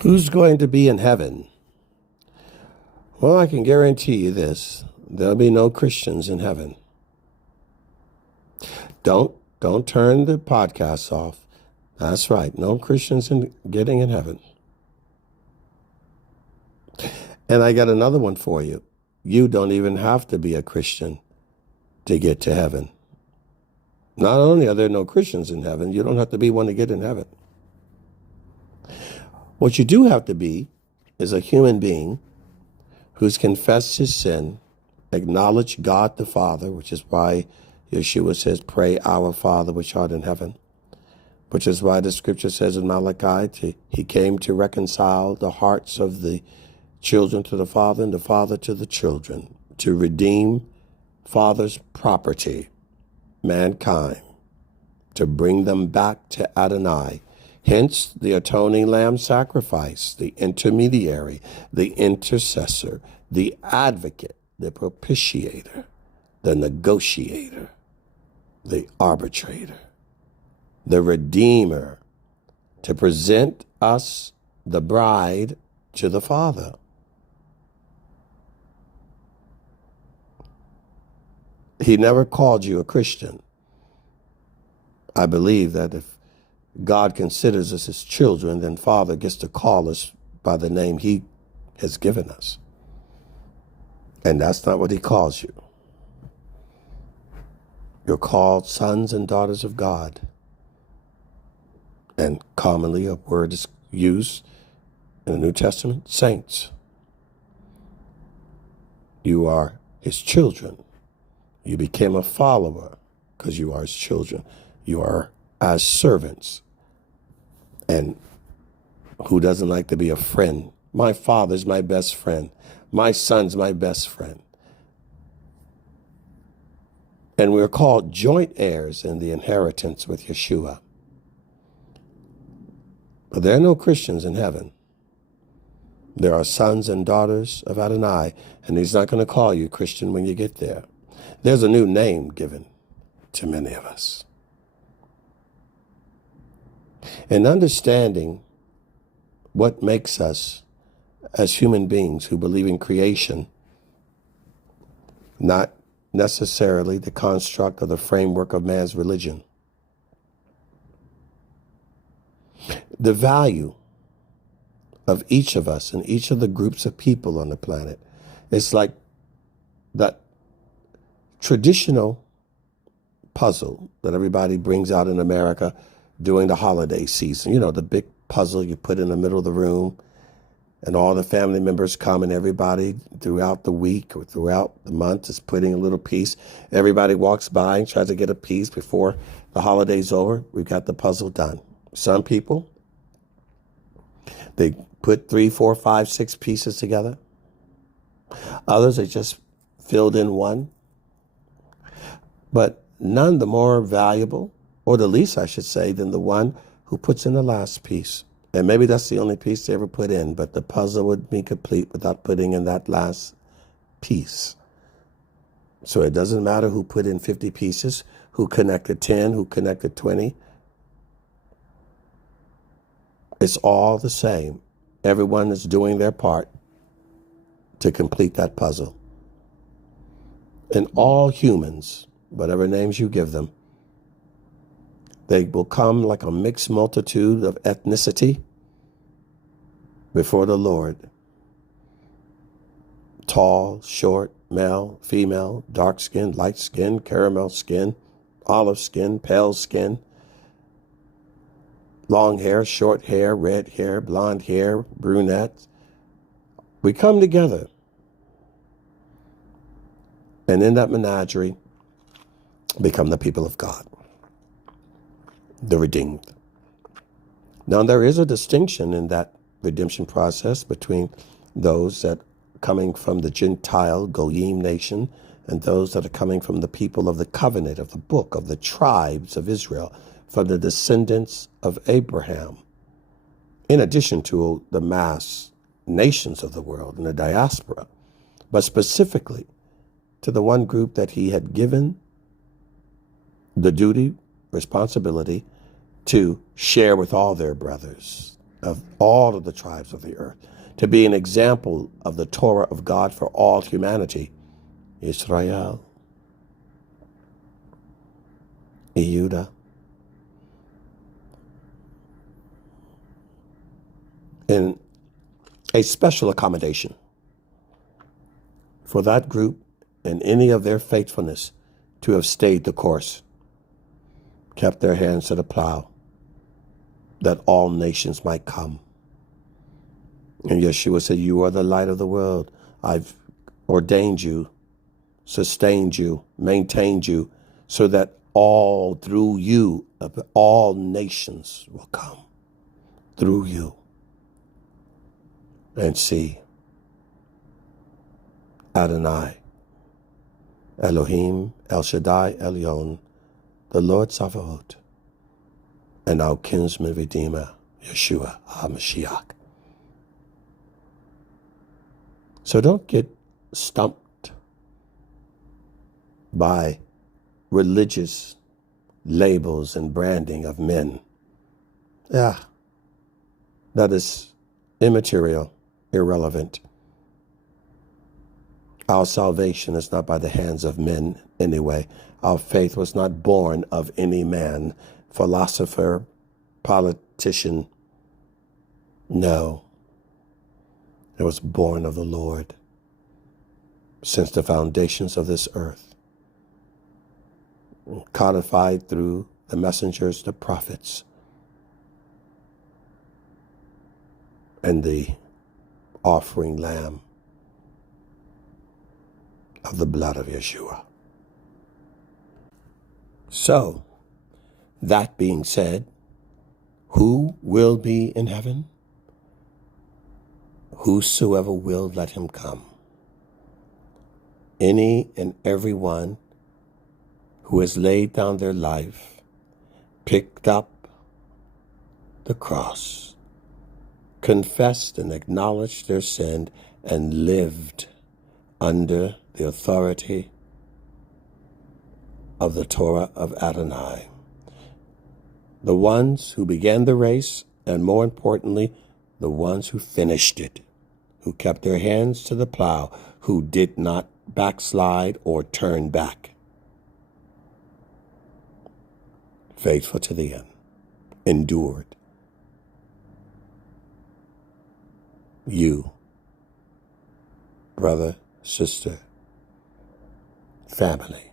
Who's going to be in heaven? Well, I can guarantee you this. There'll be no Christians in heaven. Don't turn the podcast off. That's right. No Christians getting in heaven. And I got another one for you. You don't even have to be a Christian to get to heaven. Not only are there no Christians in heaven, you don't have to be one to get in heaven. What you do have to be is a human being who's confessed his sin, acknowledged God the Father, which is why Yeshua says, pray our Father which art in heaven, which is why the scripture says in Malachi, he came to reconcile the hearts of the children to the Father and the Father to the children, to redeem Father's property, mankind, to bring them back to Adonai. Hence the atoning lamb sacrifice, the intermediary, the intercessor, the advocate, the propitiator, the negotiator, the arbitrator, the redeemer, to present us, the bride, to the Father. He never called you a Christian. I believe that if God considers us his children, then Father gets to call us by the name he has given us. And that's not what he calls you. You're called sons and daughters of God. And commonly a word is used in the New Testament, saints. You are his children. You became a follower because you are his children. You are as servants. And who doesn't like to be a friend? My father's my best friend. My son's my best friend. And we're called joint heirs in the inheritance with Yeshua. But there are no Christians in heaven. There are sons and daughters of Adonai, and he's not going to call you Christian when you get there. There's a new name given to many of us. And understanding what makes us as human beings who believe in creation, not necessarily the construct or the framework of man's religion. The value of each of us and each of the groups of people on the planet is like that traditional puzzle that everybody brings out in America during the holiday season. You know, the big puzzle you put in the middle of the room, and all the family members come, and everybody throughout the week or throughout the month is putting a little piece. Everybody walks by and tries to get a piece before the holiday's over. We've got the puzzle done. Some people, they put 3, 4, 5, 6 pieces together. Others, they just filled in one. But none the more valuable, or the least, I should say, than the one who puts in the last piece. And maybe that's the only piece they ever put in, but the puzzle would be complete without putting in that last piece. So it doesn't matter who put in 50 pieces, who connected 10, who connected 20. It's all the same. Everyone is doing their part to complete that puzzle. And all humans, whatever names you give them, they will come like a mixed multitude of ethnicity before the Lord. Tall, short, male, female, dark skin, light skin, caramel skin, olive skin, pale skin, long hair, short hair, red hair, blonde hair, brunette. We come together. And in that menagerie, become the people of God, the redeemed. Now, there is a distinction in that redemption process between those that are coming from the Gentile Goyim nation and those that are coming from the people of the covenant, of the book, of the tribes of Israel, from the descendants of Abraham, in addition to the mass nations of the world and the diaspora, but specifically to the one group that he had given the duty, responsibility to share with all their brothers of all of the tribes of the earth, to be an example of the Torah of God for all humanity. Israel, Yehuda, in a special accommodation for that group and any of their faithfulness to have stayed the course, kept their hands to the plow, that all nations might come. And Yeshua said, you are the light of the world. I've ordained you, sustained you, maintained you, so that all through you, all nations will come through you and see Adonai, Elohim, El Shaddai, Elyon, the Lord Sabaoth, and our kinsman redeemer, Yeshua HaMashiach. So don't get stumped by religious labels and branding of men. Yeah, that is immaterial, irrelevant. Our salvation is not by the hands of men anyway. Our faith was not born of any man, philosopher, politician. No, it was born of the Lord since the foundations of this earth, codified through the messengers, the prophets, and the offering lamb of the blood of Yeshua. So, that being said, who will be in heaven? Whosoever will, let him come. Any and every one who has laid down their life, picked up the cross, confessed and acknowledged their sin, and lived under the authority of the Torah of Adonai. The ones who began the race, and more importantly, the ones who finished it, who kept their hands to the plow, who did not backslide or turn back. Faithful to the end, endured. You, brother, sister, family,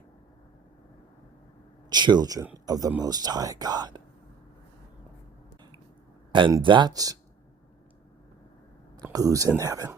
children of the Most High God. And that's who's in heaven.